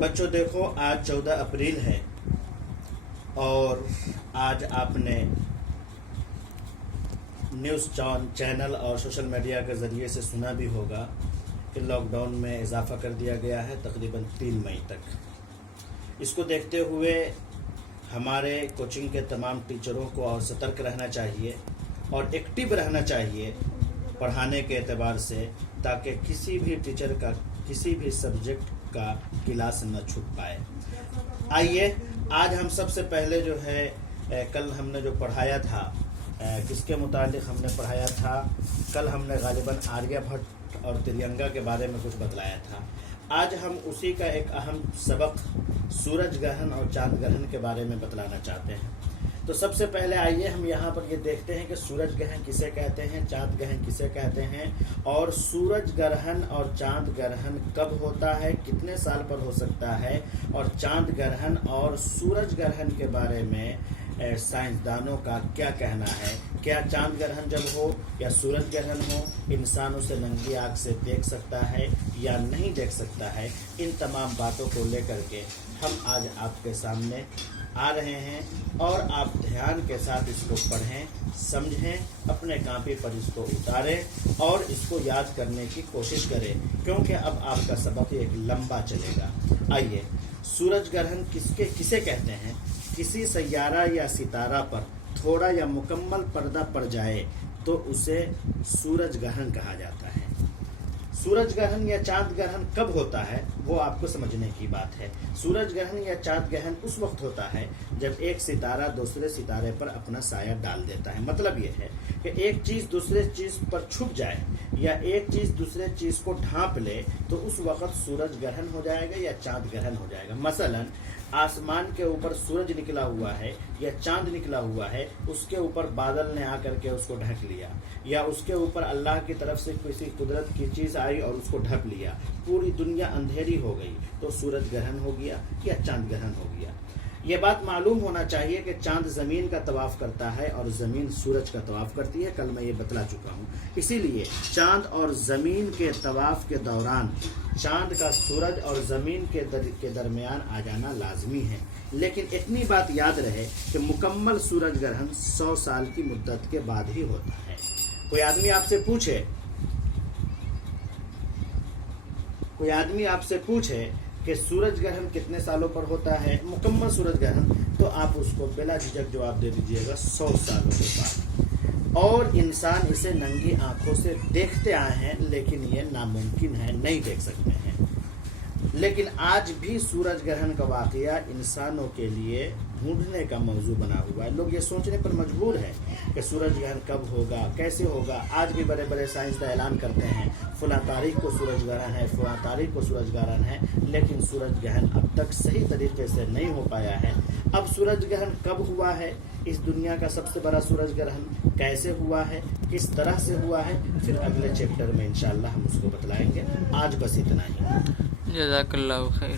بچوں دیکھو، آج 14 اپریل ہے اور آج آپ نے نیوز چینل اور سوشل میڈیا کے ذریعے سے سنا بھی ہوگا کہ لاک ڈاؤن میں اضافہ کر دیا گیا ہے تقریباً 3 مئی تک۔ اس کو دیکھتے ہوئے ہمارے کوچنگ کے تمام ٹیچروں کو اور سترک رہنا چاہیے اور ایکٹیو رہنا چاہیے پڑھانے کے اعتبار سے، تاکہ کسی بھی ٹیچر کا کسی بھی سبجیکٹ کا کلاس نہ چھوٹ پائے۔ آئیے آج ہم سب سے پہلے جو ہے کل ہم نے جو پڑھایا تھا، کس کے متعلق ہم نے پڑھایا تھا؟ کل ہم نے غالباً آریہ بھٹ اور ترینگا کے بارے میں کچھ بتلایا تھا۔ آج ہم اسی کا ایک اہم سبق سورج گرہن اور چاند گرہن کے بارے میں بتلانا چاہتے ہیں۔ تو سب سے پہلے آئیے ہم یہاں پر یہ دیکھتے ہیں کہ سورج گرہن کسے کہتے ہیں، چاند گرہن کسے کہتے ہیں، اور سورج گرہن اور چاند گرہن کب ہوتا ہے، کتنے سال پر ہو سکتا ہے، اور چاند گرہن اور سورج گرہن کے بارے میں سائنسدانوں کا کیا کہنا ہے۔ کیا چاند گرہن جب ہو یا سورج گرہن ہو انسان اسے ننگی آنکھ سے دیکھ سکتا ہے یا نہیں دیکھ سکتا ہے؟ ان تمام باتوں کو لے کر کے ہم آج آپ کے سامنے آ رہے ہیں، اور آپ دھیان کے ساتھ اس کو پڑھیں، سمجھیں، اپنے کاپی پر اس کو اتاریں اور اس کو یاد کرنے کی کوشش کریں، کیونکہ اب آپ کا سبق ایک لمبا چلے گا۔ آئیے، سورج گرہن کسے کہتے ہیں؟ کسی سیارہ یا ستارہ پر تھوڑا یا مکمل پردہ پڑ جائے تو اسے سورج گرہن کہا جاتا ہے۔ سورج گرہن یا چاند گرہن کب ہوتا ہے وہ آپ کو سمجھنے کی بات ہے۔ سورج گرہن یا چاند گرہن اس وقت ہوتا ہے جب ایک ستارہ دوسرے ستارے پر اپنا سایہ ڈال دیتا ہے۔ مطلب یہ ہے کہ ایک چیز دوسرے چیز پر چھپ جائے یا ایک چیز دوسرے چیز کو ڈھانپ لے تو اس وقت سورج گرہن ہو جائے گا یا چاند گرہن ہو جائے گا۔ مثلاً آسمان کے اوپر سورج نکلا ہوا ہے یا چاند نکلا ہوا ہے، اس کے اوپر بادل نے آ کر کے اس کو ڈھک لیا، یا اس کے اوپر اللہ کی طرف سے کسی قدرت کی چیز آئی اور اس کو ڈھک لیا، پوری دنیا اندھیری ہو گئی، تو سورج گرہن ہو گیا یا چاند گرہن ہو گیا۔ یہ بات معلوم ہونا چاہیے کہ چاند زمین کا طواف کرتا ہے اور زمین سورج کا طواف کرتی ہے، کل میں یہ بتلا چکا ہوں۔ اسی لیے چاند اور زمین کے طواف کے دوران چاند کا سورج اور زمین کے درمیان آ جانا لازمی ہے، لیکن اتنی بات یاد رہے کہ مکمل سورج گرہن 100 سال کی مدت کے بعد ہی ہوتا ہے۔ کوئی آدمی آپ سے پوچھے کہ سورج گرہن کتنے سالوں پر ہوتا ہے، مکمل سورج گرہن، تو آپ اس کو بلا جھجک جواب دے دیجئے گا 100 سالوں کے بعد۔ اور انسان اسے ننگی آنکھوں سے دیکھتے آئے ہیں، لیکن یہ ناممکن ہے، نہیں دیکھ سکتے ہیں۔ لیکن آج بھی سورج گرہن کا واقعہ انسانوں کے لیے ڈھونڈنے کا موضوع بنا ہوا ہے۔ لوگ یہ سوچنے پر مجبور ہیں کہ سورج گرہن کب ہوگا، کیسے ہوگا۔ آج بھی بڑے بڑے سائنسداں اعلان کرتے ہیں فلاں تاریخ کو سورج گرہن ہے، فلاں تاریخ کو سورج گرہن ہے، لیکن سورج گرہن اب تک صحیح طریقے سے نہیں ہو پایا ہے۔ اب سورج گرہن کب ہوا ہے، اس دنیا کا سب سے بڑا سورج گرہن کیسے ہوا ہے، کس طرح سے ہوا ہے، پھر اگلے چیپٹر میں انشاءاللہ ہم اس کو بتلائیں گے۔ آج بس اتنا ہی۔ جزاک اللہ خیر۔